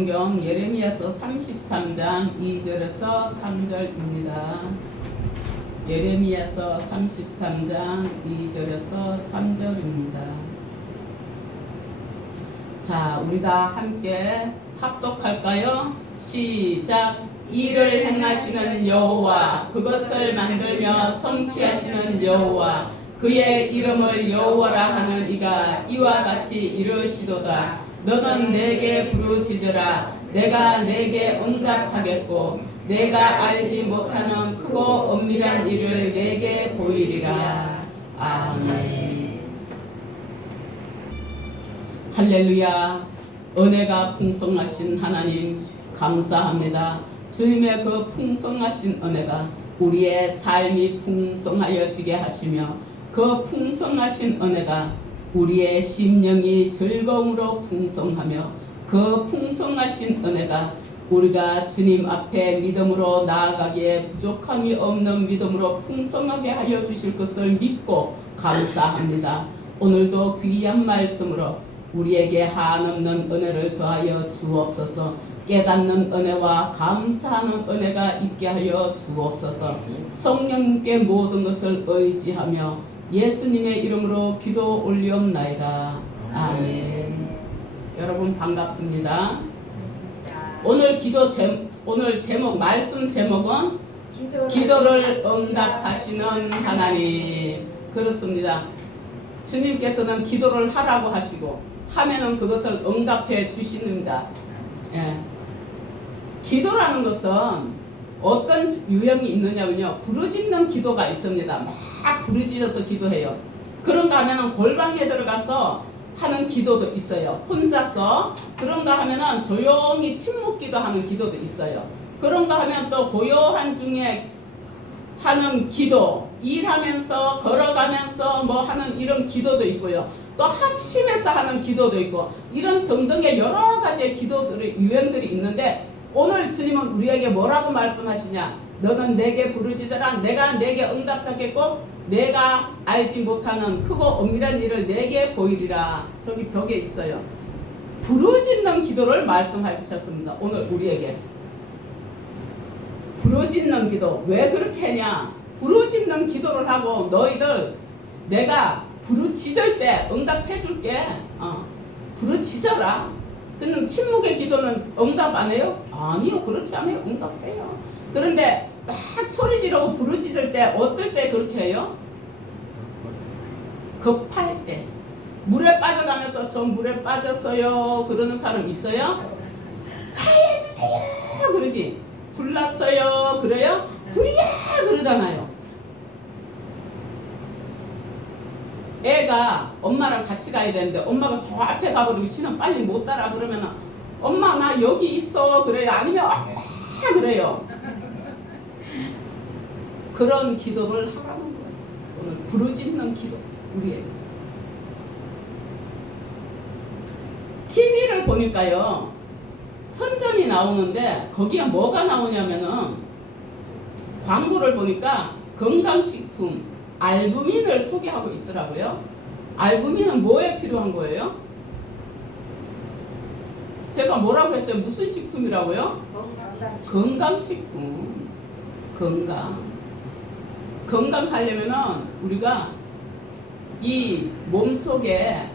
성경 예레미야서 33장 2절에서 3절입니다. 예레미야서 33장 2절에서 3절입니다. 자, 우리가 함께 합독할까요? 시작. 이를 행하시는 여호와, 그것을 만들며 성취하시는 여호와, 그의 이름을 여호와라 하는 이가 이와 같이 이르시도다. 너는 내게 부르짖으라. 내가 내게 응답하겠고 내가 알지 못하는 크고 엄밀한 일을 내게 보이리라. 아멘. 할렐루야. 은혜가 풍성하신 하나님 감사합니다. 주님의 그 풍성하신 은혜가 우리의 삶이 풍성하여지게 하시며 그 풍성하신 은혜가 우리의 심령이 즐거움으로 풍성하며 그 풍성하신 은혜가 우리가 주님 앞에 믿음으로 나아가기에 부족함이 없는 믿음으로 풍성하게 하여 주실 것을 믿고 감사합니다. 오늘도 귀한 말씀으로 우리에게 한없는 은혜를 더하여 주옵소서. 깨닫는 은혜와 감사하는 은혜가 있게 하여 주옵소서. 성령님께 모든 것을 의지하며 예수님의 이름으로 기도 올리옵나이다. 아멘. 여러분 반갑습니다. 오늘 오늘 제목, 말씀 제목은 기도를 응답하시는 하나님. 그렇습니다. 주님께서는 기도를 하라고 하시고 하면은 그것을 응답해 주십니다. 예. 기도라는 것은 어떤 유형이 있느냐면요, 부르짖는 기도가 있습니다. 막 부르짖어서 기도해요. 그런가 하면은 골방에 들어가서 하는 기도도 있어요. 혼자서. 그런가 하면은 조용히 침묵 기도하는 기도도 있어요. 그런가 하면 또 고요한 중에 하는 기도, 일하면서 걸어가면서 뭐 하는 이런 기도도 있고요. 또 합심해서 하는 기도도 있고, 이런 등등의 여러 가지의 기도들의 유형들이 있는데, 오늘 주님은 우리에게 뭐라고 말씀하시냐? 너는 내게 부르짖으라. 내가 내게 응답하겠고 내가 알지 못하는 크고 엄밀한 일을 내게 보이리라. 저기 벽에 있어요. 부르짖는 기도를 말씀하셨습니다. 오늘 우리에게 부르짖는 기도. 왜 그렇게 하냐? 부르짖는 기도를 하고 너희들 내가 부르짖을 때 응답해 줄게. 부르짖어라. 근데 침묵의 기도는 응답 안 해요? 아니요, 그렇지 않아요. 응답해요. 그런데 막 소리 지르고 부르짖을 때 어떨 때 그렇게 해요? 급할 때. 물에 빠져가면서 저 물에 빠졌어요 그러는 사람 있어요? 살려주세요 그러지. 불났어요 그래요? 불이야 그러잖아요. 애가 엄마랑 같이 가야 되는데 엄마가 저 앞에 가버리고 신은 빨리 못 따라 그러면 엄마 나 여기 있어 그래요? 아니면 그래요? 그런 기도를 하라는 거예요. 오늘 부르짖는 기도. 우리에게 TV를 보니까요 선전이 나오는데 거기에 뭐가 나오냐면은 광고를 보니까 건강식품 알부민을 소개하고 있더라고요. 알부민은 뭐에 필요한 거예요? 제가 뭐라고 했어요? 무슨 식품이라고요? 건강식품. 건강하려면은 우리가 이 몸속에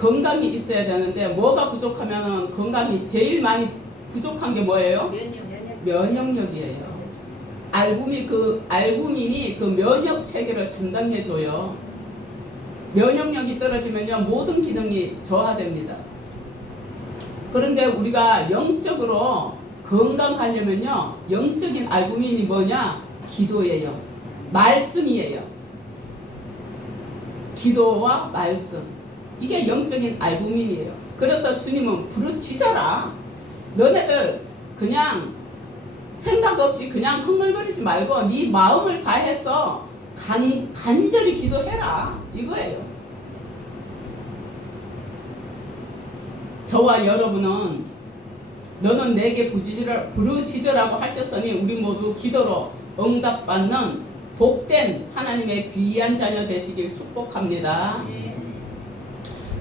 건강이 있어야 되는데 뭐가 부족하면은 건강이 제일 많이 부족한 게 뭐예요? 면역력이에요. 알부민이 그 면역 체계를 담당해 줘요. 면역력이 떨어지면요 모든 기능이 저하됩니다. 그런데 우리가 영적으로 건강하려면요 영적인 알부민이 뭐냐? 기도예요. 말씀이에요. 기도와 말씀. 이게 영적인 알부민이에요. 그래서 주님은 부르짖어라. 너네들 그냥 생각 없이 그냥 흥얼거리지 말고 네 마음을 다해서 간절히 기도해라. 이거예요. 저와 여러분은 너는 내게 부르짖으라고 하셨으니 우리 모두 기도로 응답받는 복된 하나님의 귀한 자녀 되시길 축복합니다.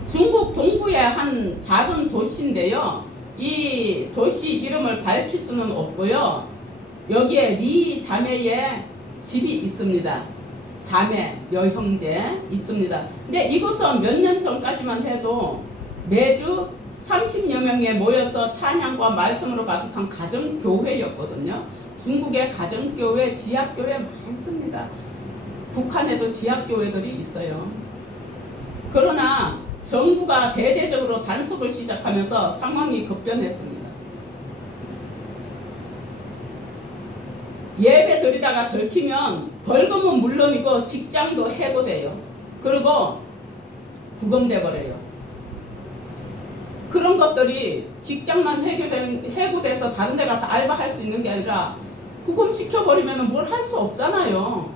중국 동부의 한 작은 도시인데요. 이 도시 이름을 밝힐 수는 없고요. 여기에 리 자매의 집이 있습니다. 자매, 여형제 있습니다. 근데 이곳은 몇 년 전까지만 해도 매주 30여 명에 모여서 찬양과 말씀으로 가득한 가정교회였거든요. 중국의 가정교회, 지하교회 많습니다. 북한에도 지하교회들이 있어요. 그러나 정부가 대대적으로 단속을 시작하면서 상황이 급변했습니다. 예배 드리다가 들키면 벌금은 물론이고 직장도 해고돼요. 그리고 구금돼 버려요. 그런 것들이 직장만 해고돼서 다른 데 가서 알바할 수 있는 게 아니라 구금시켜버리면 뭘 할 수 없잖아요.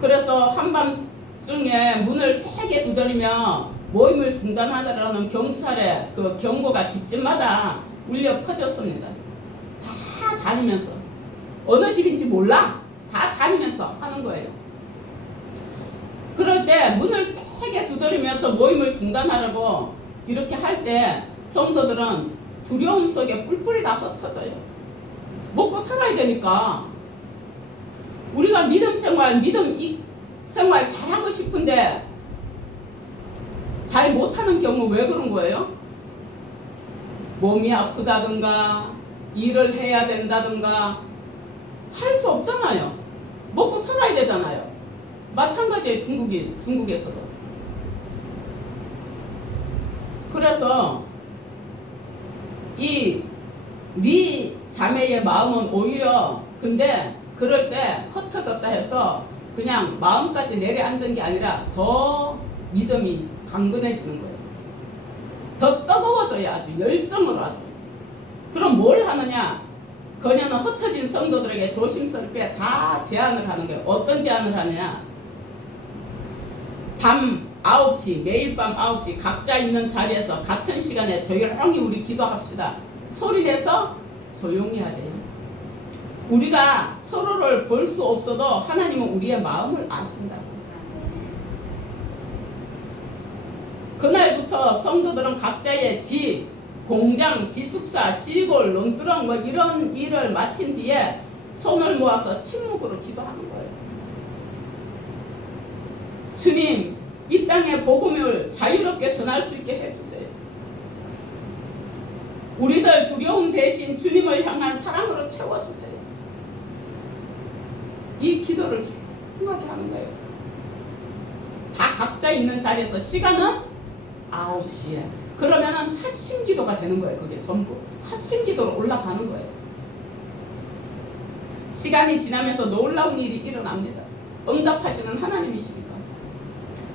그래서 한밤중에 문을 세게 두드리며 모임을 중단하라는 경찰의 그 경고가 집집마다 울려 퍼졌습니다. 다 다니면서 어느 집인지 몰라 다 다니면서 하는 거예요. 그럴 때 문을 세게 두드리면서 모임을 중단하라고 이렇게 할 때 성도들은 두려움 속에 뿔뿔이 다 흩어져요. 먹고 살아야 되니까. 우리가 믿음 생활 잘하고 싶은데 잘 못하는 경우 왜 그런 거예요? 몸이 아프다든가 일을 해야 된다든가 할 수 없잖아요. 먹고 살아야 되잖아요. 마찬가지예요. 중국에서도. 그래서 이 리 자매의 마음은 오히려 근데 그럴 때 흩어졌다 해서 그냥 마음까지 내려앉은 게 아니라 더 믿음이 강건해지는 거예요. 더 뜨거워져야 아주 열정으로 아주. 그럼 뭘 하느냐? 그녀는 흩어진 성도들에게 조심스럽게 다 제안을 하는 거예요. 어떤 제안을 하느냐? 밤 9시, 매일 밤 9시 각자 있는 자리에서 같은 시간에 조용히 우리 기도합시다. 소리내서 조용히 하세요. 우리가 서로를 볼 수 없어도 하나님은 우리의 마음을 아신다. 그날부터 성도들은 각자의 집, 공장, 기숙사, 시골, 논두렁 뭐 이런 일을 마친 뒤에 손을 모아서 침묵으로 기도하는 거예요. 주님, 이 땅의 복음을 자유롭게 전할 수 있게 해주세요. 우리들 두려움 대신 주님을 향한 사랑으로 채워주세요. 이 기도를 조용하게 하는 거예요. 다 각자 있는 자리에서 시간은 9시에. 그러면은 합심 기도가 되는 거예요. 그게 전부. 합심 기도로 올라가는 거예요. 시간이 지나면서 놀라운 일이 일어납니다. 응답하시는 하나님이시니까.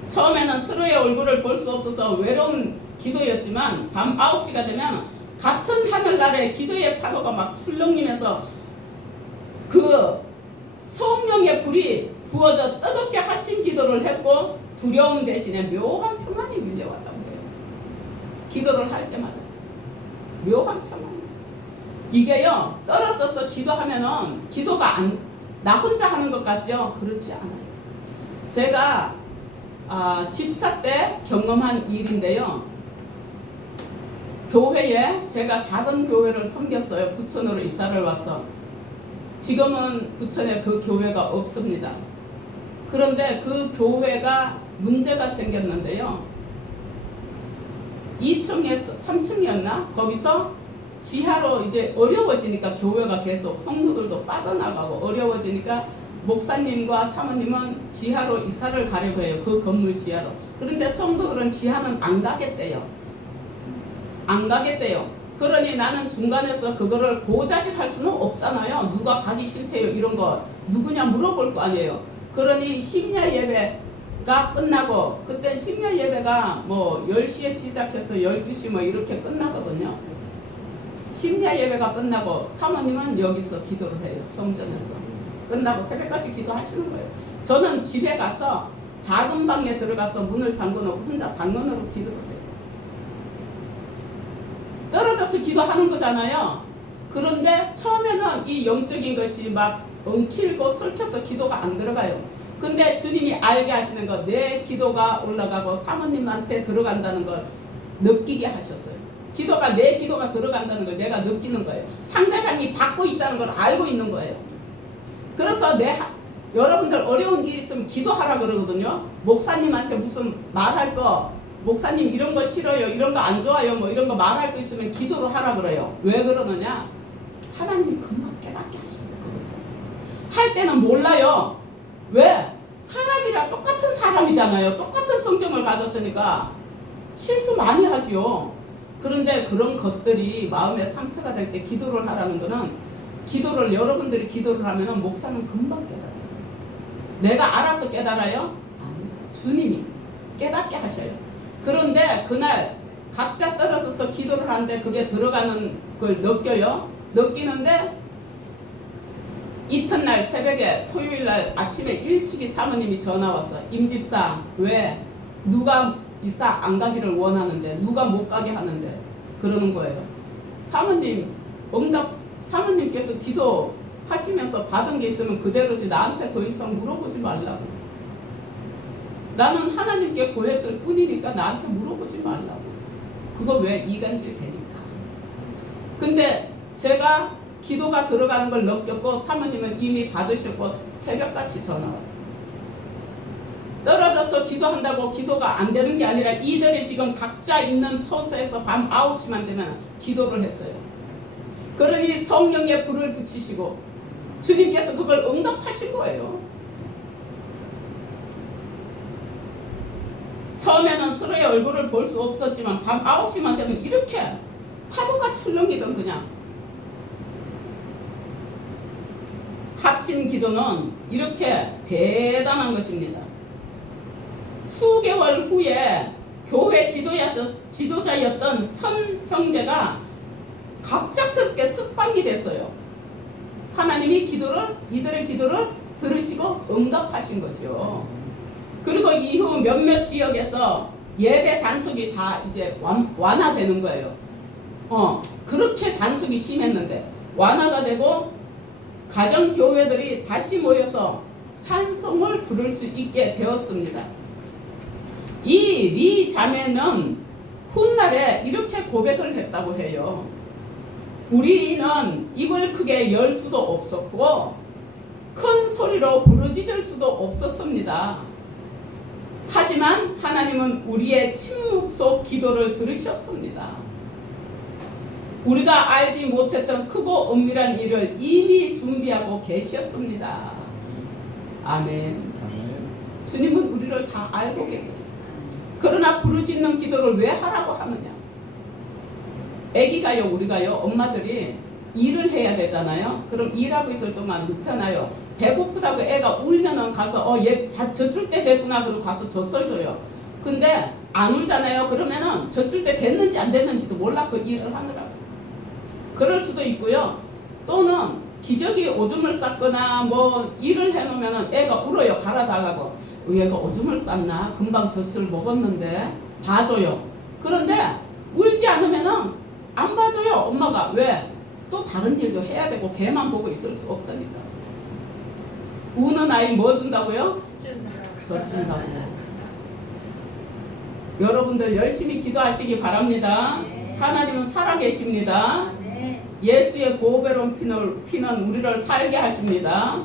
처음에는 서로의 얼굴을 볼 수 없어서 외로운 기도였지만 밤 9시가 되면 같은 하늘나라의 기도의 파도가 막 출렁이면서 그 성령의 불이 부어져 뜨겁게 합심 기도를 했고 두려움 대신에 묘한 평안이 밀려왔다고 해요. 기도를 할 때마다 묘한 평안. 이게요 떨어져서 기도하면은 기도가 나 혼자 하는 것 같죠? 그렇지 않아요. 제가 집사 때 경험한 일인데요. 교회에 제가 작은 교회를 섬겼어요. 부천으로 이사를 와서. 지금은 부천에 그 교회가 없습니다. 그런데 그 교회가 문제가 생겼는데요. 2층에서 3층이었나? 거기서 지하로 이제 어려워지니까 교회가 계속 성도들도 빠져나가고 어려워지니까 목사님과 사모님은 지하로 이사를 가려고 해요. 그 건물 지하로. 그런데 성도들은 지하는 안 가겠대요. 안 가겠대요. 그러니 나는 중간에서 그거를 고자질할 수는 없잖아요. 누가 가기 싫대요 이런 거 누구냐 물어볼 거 아니에요. 그러니 심야 예배가 끝나고 그때 심야 예배가 뭐 10시에 시작해서 12시 뭐 이렇게 끝나거든요. 심야 예배가 끝나고 사모님은 여기서 기도를 해요. 성전에서 끝나고 새벽까지 기도하시는 거예요. 저는 집에 가서 작은 방에 들어가서 문을 잠궈놓고 혼자 방문으로 기도를 해요. 떨어져서 기도하는 거잖아요. 그런데 처음에는 이 영적인 것이 막 엉킬고 설켜서 기도가 안 들어가요. 근데 주님이 알게 하시는 거, 내 기도가 올라가고 사모님한테 들어간다는 걸 느끼게 하셨어요. 기도가 내 기도가 들어간다는 걸 내가 느끼는 거예요. 상대방이 받고 있다는 걸 알고 있는 거예요. 그래서 여러분들 어려운 일 있으면 기도하라 그러거든요. 목사님한테 무슨 말할 거, 목사님 이런 거 싫어요, 이런 거 안 좋아요, 뭐 이런 거 말할 거 있으면 기도로 하라 그래요. 왜 그러느냐? 하나님이 금방 깨닫게 하시는 거였어요. 할 때는 몰라요. 왜? 사람이랑 똑같은 사람이잖아요. 똑같은 성경을 가졌으니까 실수 많이 하지요. 그런데 그런 것들이 마음에 상처가 될 때 기도를 하라는 거는, 기도를 여러분들이 기도를 하면은 목사는 금방 깨달아요. 내가 알아서 깨달아요? 아니, 주님이 깨닫게 하셔요. 그런데 그날 각자 떨어져서 기도를 하는데 그게 들어가는 걸 느껴요. 느끼는데 이튿날 새벽에 토요일날 아침에 일찍이 사모님이 전화 왔어. 임집사, 왜 누가 이사 안 가기를 원하는데, 누가 못 가게 하는데, 그러는 거예요. 사모님께서 기도하시면서 받은 게 있으면 그대로지 나한테 더 이상 물어보지 말라고. 나는 하나님께 구했을 뿐이니까 나한테 물어보지 말라고. 그거 왜 이간질 되니까. 근데 제가 기도가 들어가는 걸 느꼈고 사모님은 이미 받으셨고 새벽같이 전화 왔어요. 떨어져서 기도한다고 기도가 안 되는 게 아니라 이들이 지금 각자 있는 처소에서 밤 9시만 되면 기도를 했어요. 그러니 성령의 불을 붙이시고 주님께서 그걸 응답하신 거예요. 처음에는 서로의 얼굴을 볼 수 없었지만 밤 9시만 되면 이렇게 파도가 출렁이던 그냥. 합심 기도는 이렇게 대단한 것입니다. 수개월 후에 교회 지도자였던 천 형제가 갑작스럽게 석방이 됐어요. 하나님이 이들의 기도를 들으시고 응답하신 거죠. 그리고 이후 몇몇 지역에서 예배 단속이 다 이제 완화되는 거예요. 그렇게 단속이 심했는데 완화가 되고 가정교회들이 다시 모여서 찬송을 부를 수 있게 되었습니다. 이 리 자매는 훗날에 이렇게 고백을 했다고 해요. 우리는 입을 크게 열 수도 없었고 큰 소리로 부르짖을 수도 없었습니다. 하지만 하나님은 우리의 침묵 속 기도를 들으셨습니다. 우리가 알지 못했던 크고 은밀한 일을 이미 준비하고 계셨습니다. 아멘. 주님은 우리를 다 알고 계세요. 그러나 부르짖는 기도를 왜 하라고 하느냐? 애기가요, 우리가요, 엄마들이 일을 해야 되잖아요. 그럼 일하고 있을 동안 눕혀놔요. 배고프다고 애가 울면은 가서 얘 젖줄 때 됐구나 그러고 가서 젖을 줘요. 근데 안 울잖아요. 그러면은 젖줄 때 됐는지 안 됐는지도 몰라 그 일을 하느라고. 그럴 수도 있고요. 또는 기저귀 오줌을 쌌거나 뭐 일을 해놓으면은 애가 울어요. 갈아달라고. 얘가 오줌을 쌌나? 금방 젖을 먹었는데 봐줘요. 그런데 울지 않으면은 안 봐줘요. 엄마가. 왜? 또 다른 일도 해야 되고 걔만 보고 있을 수 없으니까. 우는 아이 뭐 준다고요? 젖 준다고. 여러분들 열심히 기도하시기 바랍니다. 하나님은 살아계십니다. 예수의 보배로운 피는 우리를 살게 하십니다.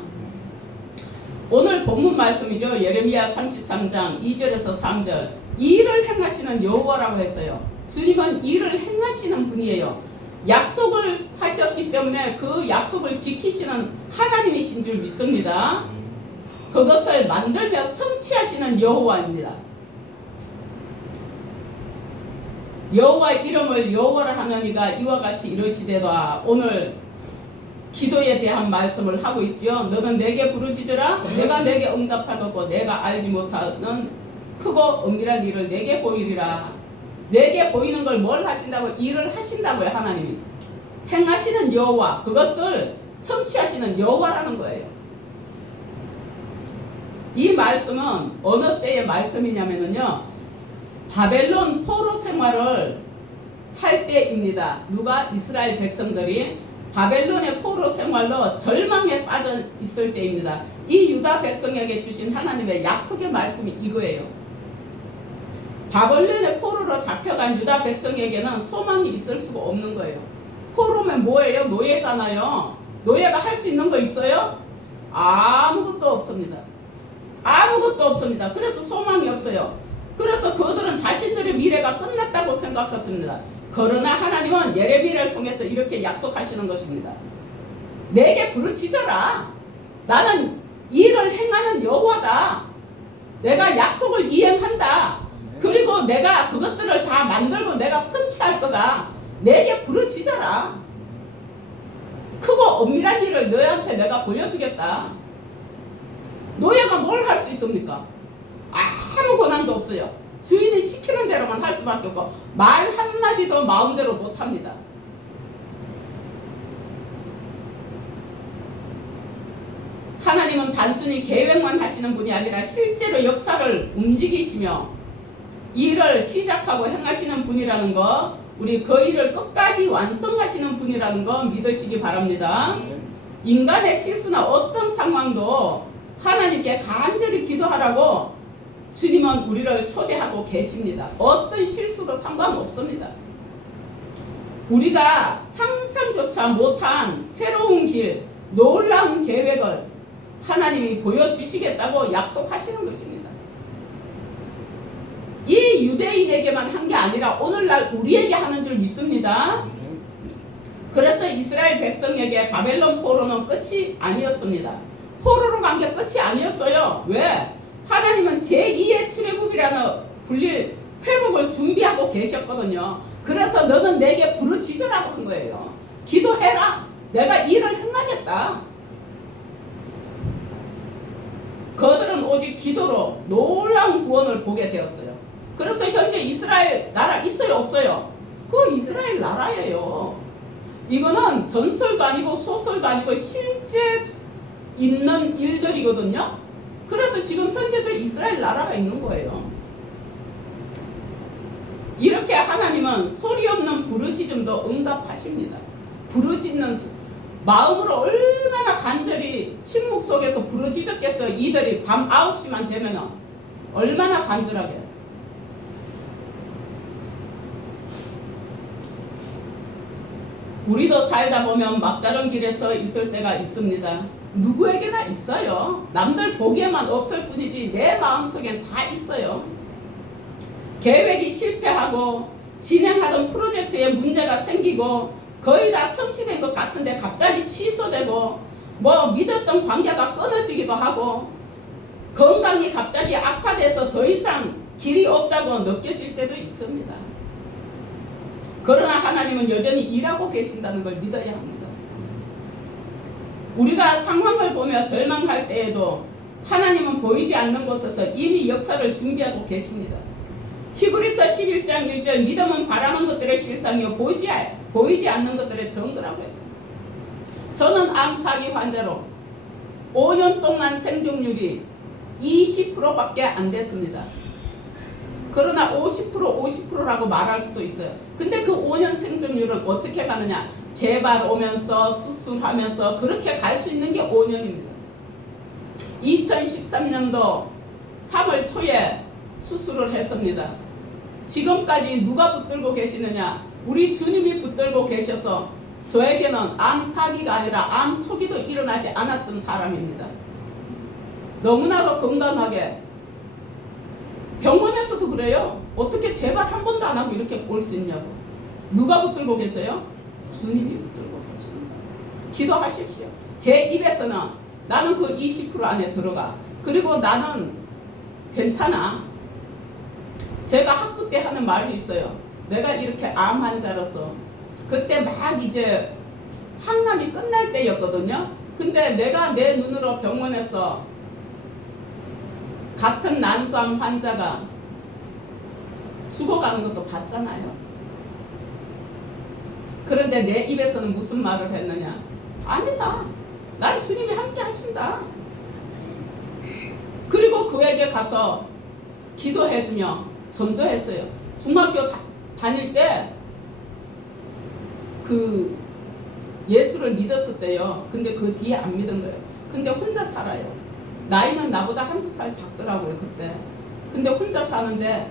오늘 본문 말씀이죠. 예레미야 33장 2절에서 3절. 일을 행하시는 여호와라고 했어요. 주님은 일을 행하시는 분이에요. 약속을 하셨기 때문에 그 약속을 지키시는 하나님이신 줄 믿습니다. 그것을 만들며 성취하시는 여호와입니다. 여호와의 이름을 여호와라 하느니가 이와 같이 이르시되다. 오늘 기도에 대한 말씀을 하고 있지요. 너는 내게 부르짖으라. 내가 내게 응답하겠고 내가 알지 못하는 크고 은밀한 일을 내게 보이리라. 내게 보이는 걸 뭘 하신다고? 일을 하신다고요. 하나님이 행하시는 여호와, 그것을 성취하시는 여호와라는 거예요. 이 말씀은 어느 때의 말씀이냐면요, 바벨론 포로 생활을 할 때입니다. 누가? 이스라엘 백성들이 바벨론의 포로 생활로 절망에 빠져 있을 때입니다. 이 유다 백성에게 주신 하나님의 약속의 말씀이 이거예요. 바벨론의 포로로 잡혀간 유다 백성에게는 소망이 있을 수가 없는 거예요. 포로면 뭐예요? 노예잖아요. 노예가 할 수 있는 거 있어요? 아무것도 없습니다. 아무것도 없습니다. 그래서 소망이 없어요. 그래서 그들은 자신들의 미래가 끝났다고 생각했습니다. 그러나 하나님은 예레미야를 통해서 이렇게 약속하시는 것입니다. 내게 부르짖어라. 나는 일을 행하는 여호와다. 내가 약속을 이행한다. 그리고 내가 그것들을 다 만들고 내가 성취할 거다. 내게 부르짖어라. 크고 엄밀한 일을 너희한테 내가 보여주겠다. 노예가 뭘 할 수 있습니까? 아무 권한도 없어요. 주인이 시키는 대로만 할 수밖에 없고 말 한마디도 마음대로 못합니다. 하나님은 단순히 계획만 하시는 분이 아니라 실제로 역사를 움직이시며 일을 시작하고 행하시는 분이라는 거, 우리 그 일을 끝까지 완성하시는 분이라는 거 믿으시기 바랍니다. 인간의 실수나 어떤 상황도 하나님께 간절히 기도하라고 주님은 우리를 초대하고 계십니다. 어떤 실수도 상관없습니다. 우리가 상상조차 못한 새로운 길, 놀라운 계획을 하나님이 보여주시겠다고 약속하시는 것입니다. 이 유대인에게만 한 게 아니라 오늘날 우리에게 하는 줄 믿습니다. 그래서 이스라엘 백성에게 바벨론 포로는 끝이 아니었습니다. 포로로 간 게 끝이 아니었어요. 왜? 하나님은 제2의 출애굽이라는 불릴 회복을 준비하고 계셨거든요. 그래서 너는 내게 부르짖으라고 한 거예요. 기도해라. 내가 일을 행하겠다. 그들은 오직 기도로 놀라운 구원을 보게 되었어요. 그래서 현재 이스라엘 나라 있어요, 없어요? 그 이스라엘 나라예요. 이거는 전설도 아니고 소설도 아니고 실제 있는 일들이거든요. 그래서 지금 현재 저 이스라엘 나라가 있는 거예요. 이렇게 하나님은 소리 없는 부르짖음도 응답하십니다. 부르짖는 마음으로 얼마나 간절히 침묵 속에서 부르짖었겠어요. 이들이 밤 9시만 되면은 얼마나 간절하게. 우리도 살다 보면 막다른 길에 서 있을 때가 있습니다. 누구에게나 있어요. 남들 보기에만 없을 뿐이지 내 마음속엔 다 있어요. 계획이 실패하고 진행하던 프로젝트에 문제가 생기고 거의 다 성취된 것 같은데 갑자기 취소되고 뭐 믿었던 관계가 끊어지기도 하고 건강이 갑자기 악화돼서 더 이상 길이 없다고 느껴질 때도 있습니다. 그러나 하나님은 여전히 일하고 계신다는 걸 믿어야 합니다. 우리가 상황을 보며 절망할 때에도 하나님은 보이지 않는 곳에서 이미 역사를 준비하고 계십니다. 히브리서 11장 1절 믿음은 바라는 것들의 실상이요 보이지 않는 것들의 증거라고 했습니다. 저는 암사기 환자로 5년 동안 생존율이 20%밖에 안 됐습니다. 그러나 50%라고 말할 수도 있어요. 근데 그 5년 생존율은 어떻게 가느냐? 재발 오면서 수술하면서 그렇게 갈 수 있는 게 5년입니다. 2013년도 3월 초에 수술을 했습니다. 지금까지 누가 붙들고 계시느냐? 우리 주님이 붙들고 계셔서 저에게는 암 사기가 아니라 암 초기도 일어나지 않았던 사람입니다. 너무나도 건강하게 병원에서도 그래요. 어떻게 재발 한 번도 안 하고 이렇게 올 수 있냐고. 누가 붙들고 계세요? 주님이 붙들고 계십니다. 기도하십시오. 제 입에서는 나는 그 20% 안에 들어가. 그리고 나는 괜찮아. 제가 학부 때 하는 말이 있어요. 내가 이렇게 암 환자로서 그때 막 이제 항암이 끝날 때였거든요. 근데 내가 내 눈으로 병원에서 같은 난소암 환자가 죽어가는 것도 봤잖아요. 그런데 내 입에서는 무슨 말을 했느냐? 아니다. 난 주님이 함께 하신다. 그리고 그에게 가서 기도해주며 전도했어요. 중학교 다닐 때 그 예수를 믿었을 때요. 근데 그 뒤에 안 믿은 거예요. 근데 혼자 살아요. 나이는 나보다 한두 살 작더라고요, 그때. 근데 혼자 사는데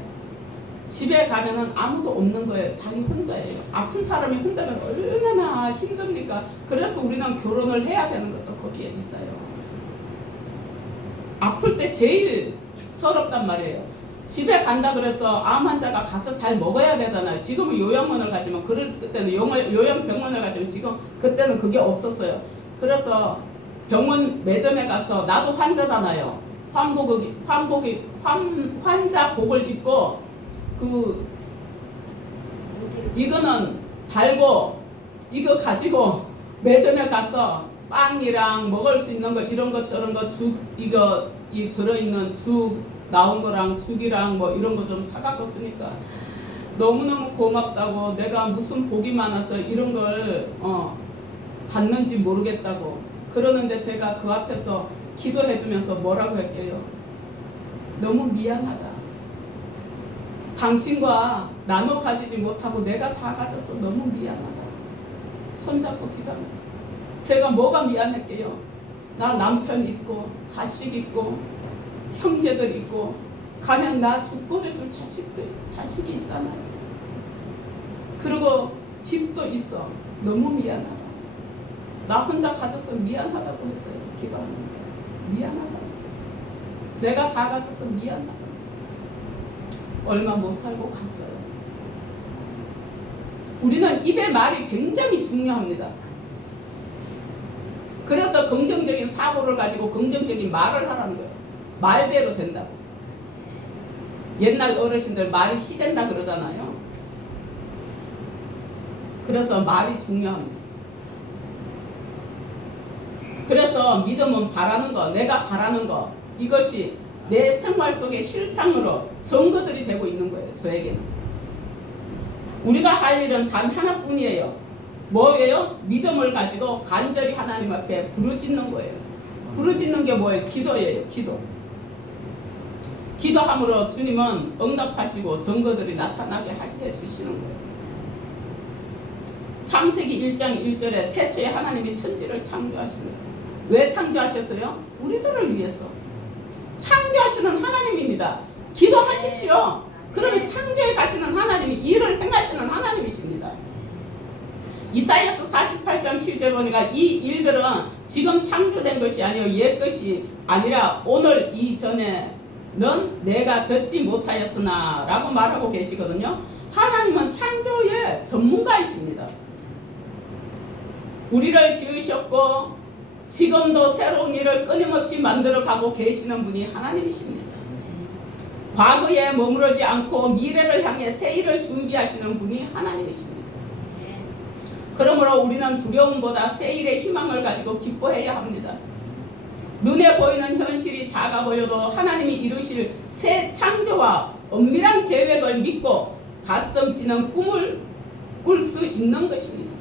집에 가면은 아무도 없는 거예요. 자기 혼자예요. 아픈 사람이 혼자면 얼마나 힘듭니까? 그래서 우리는 결혼을 해야 되는 것도 거기에 있어요. 아플 때 제일 서럽단 말이에요. 집에 간다 그래서 암 환자가 가서 잘 먹어야 되잖아요. 지금은 요양원을 가지만 그때는 요양병원을 가지만 지금 그때는 그게 없었어요. 그래서 병원 매점에 가서 나도 환자잖아요. 환자복을 입고 이거는 달고 이거 가지고 매점에 가서 빵이랑 먹을 수 있는 거 이런 거 저런 거 죽 이거 이 들어있는 죽 나온 거랑 죽이랑 뭐 이런 거 좀 사갖고 주니까 너무너무 고맙다고 내가 무슨 복이 많아서 이런 걸 받는지 모르겠다고 그러는데 제가 그 앞에서 기도해주면서 뭐라고 할게요. 너무 미안하다. 당신과 나눠 가지지 못하고 내가 다 가졌어. 너무 미안하다. 손잡고 기도하면서 제가 뭐가 미안할게요. 나 남편 있고 자식 있고 형제들 있고 가면 나 죽거리 줄 자식이 있잖아요. 그리고 집도 있어. 너무 미안하다. 나 혼자 가져서 미안하다고 했어요. 기도하면서 미안하다. 내가 다 가져서 미안하다. 얼마 못 살고 갔어요. 우리는 입의 말이 굉장히 중요합니다. 그래서 긍정적인 사고를 가지고 긍정적인 말을 하라는 거예요. 말대로 된다고. 옛날 어르신들 말이 희된다 그러잖아요. 그래서 말이 중요합니다. 그래서 믿음은 바라는 거, 내가 바라는 거 이것이 내 생활 속의 실상으로 증거들이 되고 있는 거예요. 저에게는. 우리가 할 일은 단 하나뿐이에요. 뭐예요? 믿음을 가지고 간절히 하나님 앞에 부르짖는 거예요. 부르짖는 게 뭐예요? 기도예요. 기도. 기도함으로 주님은 응답하시고 증거들이 나타나게 하시게 해주시는 거예요. 창세기 1장 1절에 태초에 하나님이 천지를 창조하시는 거예요. 왜 창조하셨어요? 우리들을 위해서. 창조하시는 하나님입니다. 기도하십시오. 그러면 창조에 가시는 하나님이 일을 행하시는 하나님이십니다. 이사야서 48장 7절 보니까 이 일들은 지금 창조된 것이 아니요 옛 것이 아니라 오늘 이전에는 내가 듣지 못하였으나 라고 말하고 계시거든요. 하나님은 창조의 전문가이십니다. 우리를 지으셨고 지금도 새로운 일을 끊임없이 만들어가고 계시는 분이 하나님이십니다. 과거에 머무르지 않고 미래를 향해 새 일을 준비하시는 분이 하나님이십니다. 그러므로 우리는 두려움보다 새 일의 희망을 가지고 기뻐해야 합니다. 눈에 보이는 현실이 작아 보여도 하나님이 이루실 새 창조와 엄밀한 계획을 믿고 가슴 뛰는 꿈을 꿀 수 있는 것입니다.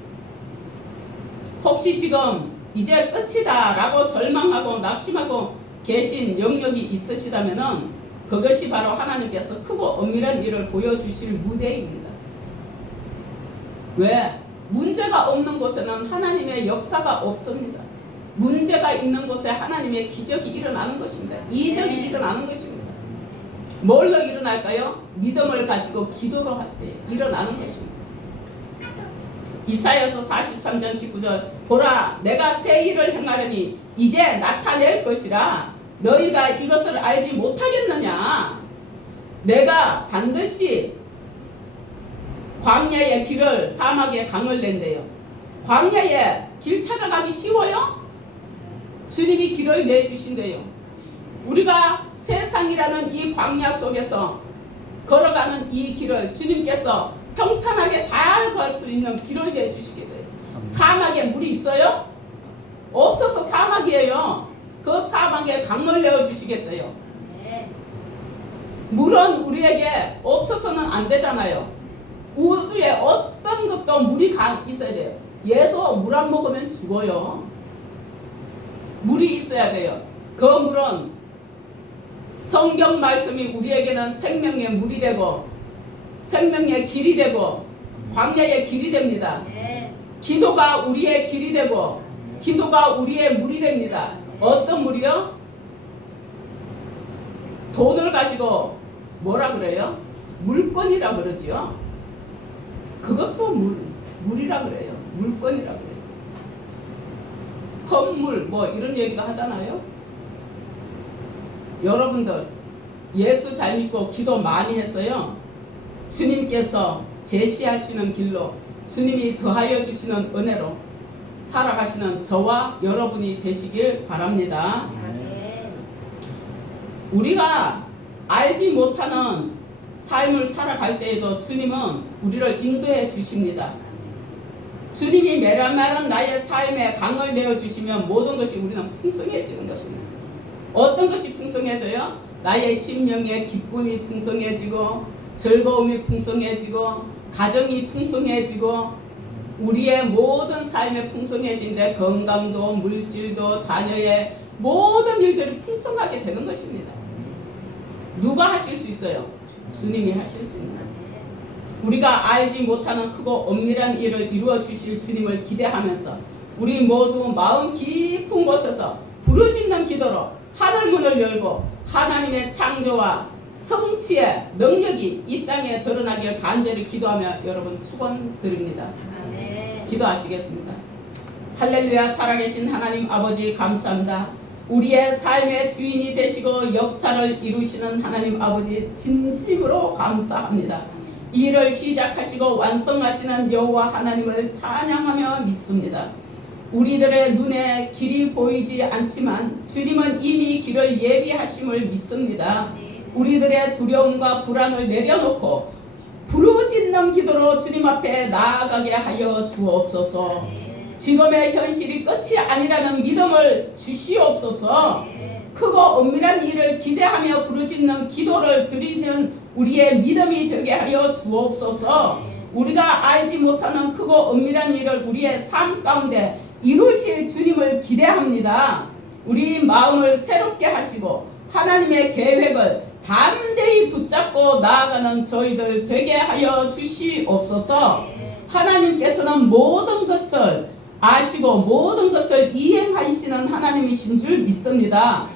혹시 지금 이제 끝이다 라고 절망하고 낙심하고 계신 영역이 있으시다면 그것이 바로 하나님께서 크고 엄밀한 일을 보여주실 무대입니다. 왜? 문제가 없는 곳에는 하나님의 역사가 없습니다. 문제가 있는 곳에 하나님의 기적이 일어나는 것입니다. 이적이 일어나는 것입니다. 뭘로 일어날까요? 믿음을 가지고 기도로 할 때 일어나는 것입니다. 이사야서 43장 19절 보라 내가 새 일을 행하려니 이제 나타낼 것이라 너희가 이것을 알지 못하겠느냐. 내가 반드시 광야의 길을 사막의 강을 낸대요. 광야에 길 찾아가기 쉬워요? 주님이 길을 내주신대요. 우리가 세상이라는 이 광야 속에서 걸어가는 이 길을 주님께서 평탄하게 잘 갈 수 있는 길을 내주시게 돼요. 사막에 물이 있어요? 없어서 사막이에요. 그 사막에 강을 내어주시겠대요. 물은 우리에게 없어서는 안 되잖아요. 우주에 어떤 것도 물이 있어야 돼요. 얘도 물 안 먹으면 죽어요. 물이 있어야 돼요. 그 물은 성경 말씀이 우리에게는 생명의 물이 되고 생명의 길이 되고 광야의 길이 됩니다. 기도가 우리의 길이 되고 기도가 우리의 물이 됩니다. 어떤 물이요? 돈을 가지고 뭐라 그래요? 물건이라 그러지요. 그것도 물이라 그래요. 물건이라 그래요. 헌물 뭐 이런 얘기도 하잖아요. 여러분들 예수 잘 믿고 기도 많이 했어요. 주님께서 제시하시는 길로 주님이 더하여 주시는 은혜로 살아가시는 저와 여러분이 되시길 바랍니다. 우리가 알지 못하는 삶을 살아갈 때에도 주님은 우리를 인도해 주십니다. 주님이 메란메란 나의 삶에 방을 내어주시면 모든 것이 우리는 풍성해지는 것입니다. 어떤 것이 풍성해져요? 나의 심령의 기쁨이 풍성해지고 즐거움이 풍성해지고 가정이 풍성해지고 우리의 모든 삶에 풍성해진데 건강도 물질도 자녀의 모든 일들이 풍성하게 되는 것입니다. 누가 하실 수 있어요? 주님이 하실 수 있는 거예요. 우리가 알지 못하는 크고 엄밀한 일을 이루어 주실 주님을 기대하면서 우리 모두 마음 깊은 곳에서 부르짖는 기도로 하늘 문을 열고 하나님의 창조와 성취의 능력이 이 땅에 드러나길 간절히 기도하며 여러분 축원드립니다. 기도하시겠습니다. 할렐루야. 살아계신 하나님 아버지 감사합니다. 우리의 삶의 주인이 되시고 역사를 이루시는 하나님 아버지 진심으로 감사합니다. 이 일을 시작하시고 완성하시는 여호와 하나님을 찬양하며 믿습니다. 우리들의 눈에 길이 보이지 않지만 주님은 이미 길을 예비하심을 믿습니다. 우리들의 두려움과 불안을 내려놓고 부르짖는 기도로 주님 앞에 나아가게 하여 주옵소서. 지금의 현실이 끝이 아니라는 믿음을 주시옵소서. 크고 엄밀한 일을 기대하며 부르짖는 기도를 드리는 우리의 믿음이 되게 하여 주옵소서. 우리가 알지 못하는 크고 엄밀한 일을 우리의 삶 가운데 이루실 주님을 기대합니다. 우리 마음을 새롭게 하시고 하나님의 계획을 담대히 붙잡고 나아가는 저희들 되게 하여 주시옵소서. 하나님께서는 모든 것을 아시고 모든 것을 이행하시는 하나님이신 줄 믿습니다.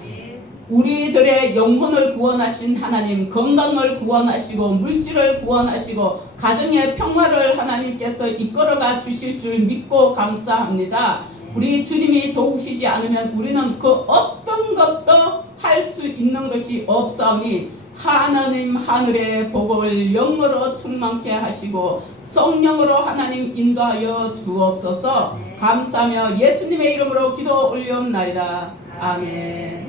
우리들의 영혼을 구원하신 하나님, 건강을 구원하시고 물질을 구원하시고 가정의 평화를 하나님께서 이끌어가 주실 줄 믿고 감사합니다. 우리 주님이 도우시지 않으면 우리는 그 어떤 것도 할 수 있는 것이 없사오니 하나님 하늘의 복을 영으로 충만케 하시고 성령으로 하나님 인도하여 주옵소서. 감사하며 예수님의 이름으로 기도 올리옵나이다. 아멘.